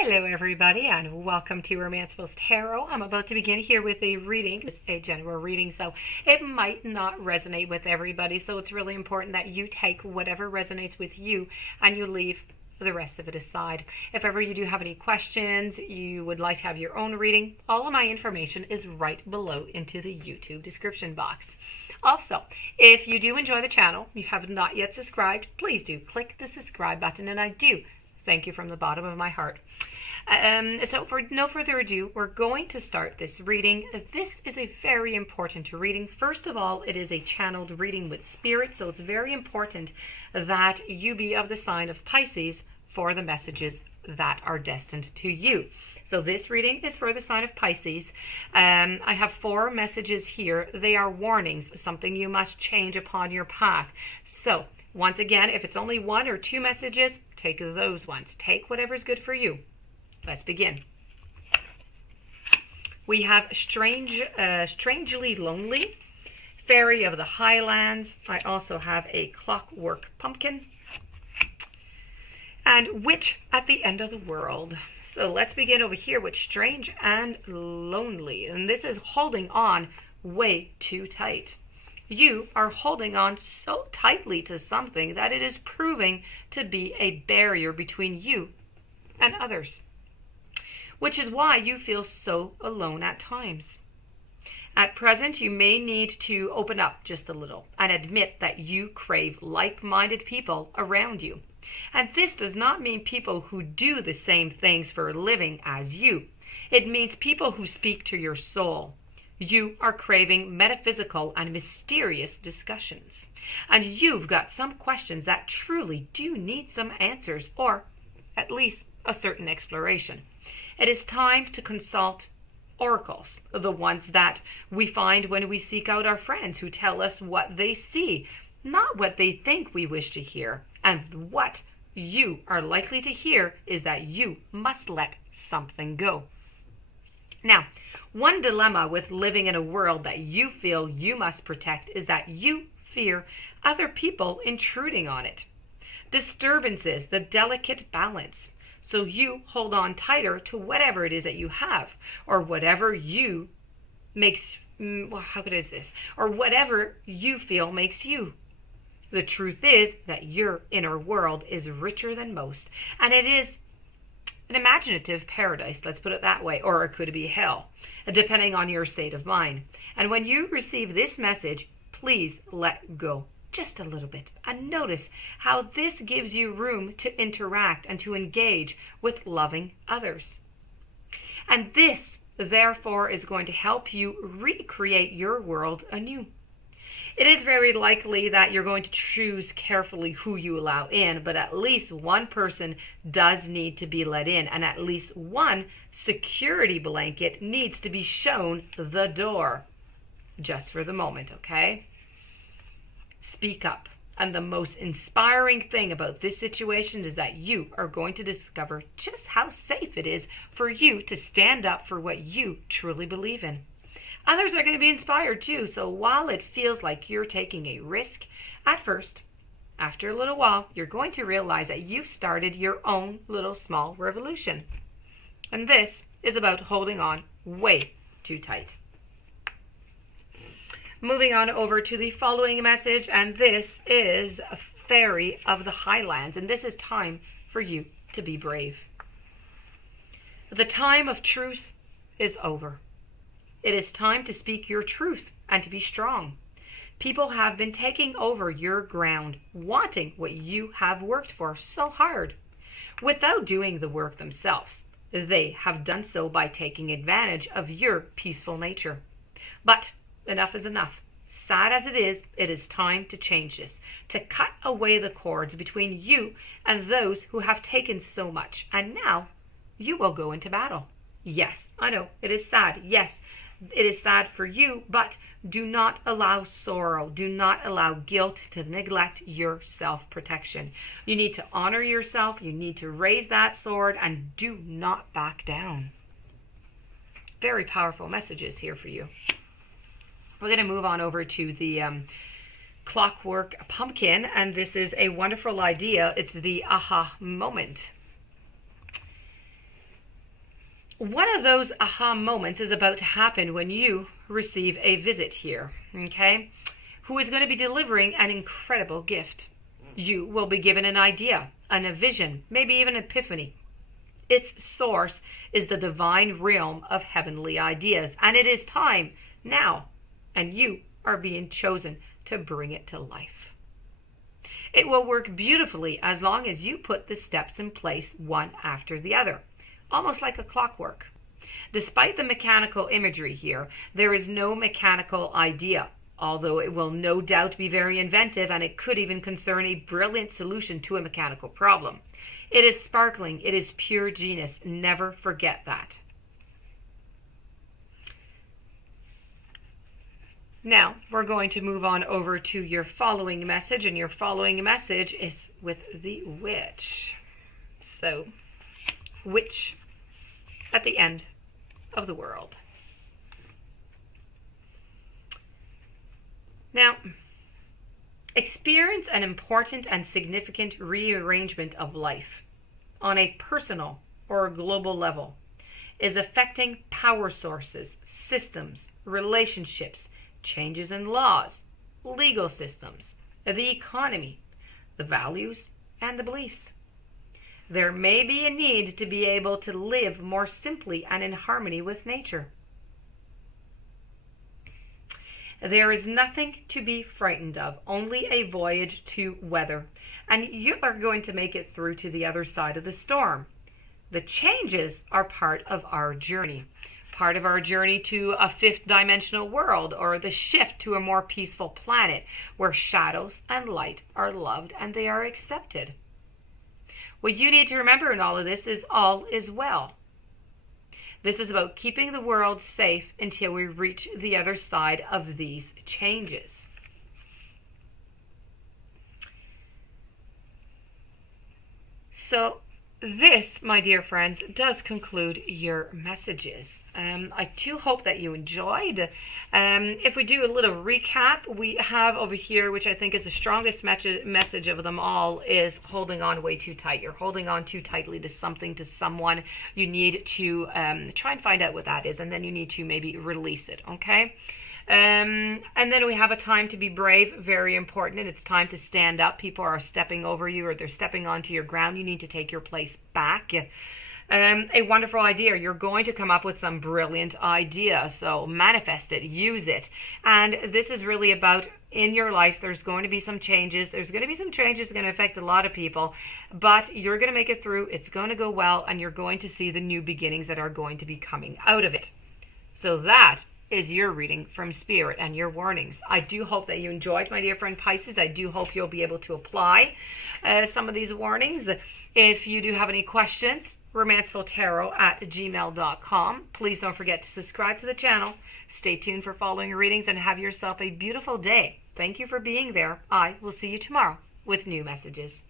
Hello everybody and welcome to Romancefuls Tarot. I'm about to begin here with a reading. It's a general reading, so it might not resonate with everybody, so it's really important that you take whatever resonates with you and you leave the rest of it aside. If ever you do have any questions, you would like to have your own reading, all of my information is right below into the YouTube description box. Also, if you do enjoy the channel, you have not yet subscribed, please do click the subscribe button, and I do thank you from the bottom of my heart. So for no further ado, we're going to start this reading. This is a very important reading. First of all, it is a channeled reading with spirit, so it's very important that you be of the sign of Pisces for the messages that are destined to you. So this reading is for the sign of Pisces. I have 4 messages here. They are warnings, something you must change upon your path. So once again, if it's only 1 or 2 messages, take those ones. Take whatever's good for you. Let's begin. We have strangely lonely, fairy of the highlands. I also have a clockwork pumpkin, and witch at the end of the world. So let's begin over here with strange and lonely. And this is holding on way too tight. You are holding on so tightly to something that it is proving to be a barrier between you and others, which is why you feel so alone at times. At present, you may need to open up just a little and admit that you crave like-minded people around you. And this does not mean people who do the same things for a living as you. It means people who speak to your soul. You are craving metaphysical and mysterious discussions. And you've got some questions that truly do need some answers, or at least a certain exploration. It is time to consult oracles, the ones that we find when we seek out our friends who tell us what they see, not what they think we wish to hear. And what you are likely to hear is that you must let something go. Now, one dilemma with living in a world that you feel you must protect is that you fear other people intruding on it. Disturbances, the delicate balance. So you hold on tighter to whatever it is that you have, or whatever you makes, or whatever you feel makes you. The truth is that your inner world is richer than most, and it is an imaginative paradise, let's put it that way, or it could be hell, depending on your state of mind. And when you receive this message, please let go just a little bit and notice how this gives you room to interact and to engage with loving others. And this, therefore, is going to help you recreate your world anew. It is very likely that you're going to choose carefully who you allow in, but at least one person does need to be let in, and at least one security blanket needs to be shown the door. Just for the moment, okay? Speak up. And the most inspiring thing about this situation is that you are going to discover just how safe it is for you to stand up for what you truly believe in. Others are going to be inspired too, so while it feels like you're taking a risk at first, after a little while, you're going to realize that you've started your own little small revolution. And this is about holding on way too tight. Moving on over to the following message, and this is a fairy of the highlands, and this is time for you to be brave. The time of truth is over. It is time to speak your truth and to be strong. People have been taking over your ground, wanting what you have worked for so hard, without doing the work themselves. They have done so by taking advantage of your peaceful nature. But enough is enough. Sad as it is time to change this, to cut away the cords between you and those who have taken so much. And now you will go into battle. Yes, I know, it is sad. Yes, it is sad for you, but do not allow sorrow, do not allow guilt to neglect your self-protection. You need to honor yourself, you need to raise that sword, and do not back down. Very powerful messages here for you. We're going to move on over to the clockwork pumpkin, and this is a wonderful idea. It's the aha moment. One of those aha moments is about to happen when you receive a visit here, okay? Who is going to be delivering an incredible gift. You will be given an idea, a vision, maybe even an epiphany. Its source is the divine realm of heavenly ideas, and it is time now, and you are being chosen to bring it to life. It will work beautifully as long as you put the steps in place one after the other, almost like a clockwork. Despite the mechanical imagery here, there is no mechanical idea, although it will no doubt be very inventive, and it could even concern a brilliant solution to a mechanical problem. It is sparkling. It is pure genius. Never forget that. Now, we're going to move on over to your following message, and your following message is with the witch. So, witch at the end of the world. Now, experience an important and significant rearrangement of life on a personal or a global level is affecting power sources, systems, relationships, changes in laws, legal systems, the economy, the values, and the beliefs. There may be a need to be able to live more simply and in harmony with nature. There is nothing to be frightened of, only a voyage to weather, and you are going to make it through to the other side of the storm. The changes are part of our journey to a fifth dimensional world, or the shift to a more peaceful planet where shadows and light are loved and they are accepted. What you need to remember in all of this is all is well. This is about keeping the world safe until we reach the other side of these changes. So this, my dear friends, does conclude your messages. I do hope that you enjoyed. If we do a little recap, we have over here, which I think is the strongest message of them all, is holding on way too tight. You're holding on too tightly to something, to someone. You need to try and find out what that is, and then you need to maybe release it, okay? And then we have a time to be brave, very important, and it's time to stand up. People are stepping over you, or they're stepping onto your ground. You need to take your place back. A wonderful idea. You're going to come up with some brilliant idea, so manifest it, use it. And this is really about, in your life, there's going to be some changes. There's going to be some changes going to affect a lot of people, but you're going to make it through. It's going to go well, and you're going to see the new beginnings that are going to be coming out of it. So that is your reading from Spirit and your warnings. I do hope that you enjoyed, my dear friend Pisces. I do hope you'll be able to apply some of these warnings. If you do have any questions, romancefultarot@gmail.com. Please don't forget to subscribe to the channel. Stay tuned for following readings, and have yourself a beautiful day. Thank you for being there. I will see you tomorrow with new messages.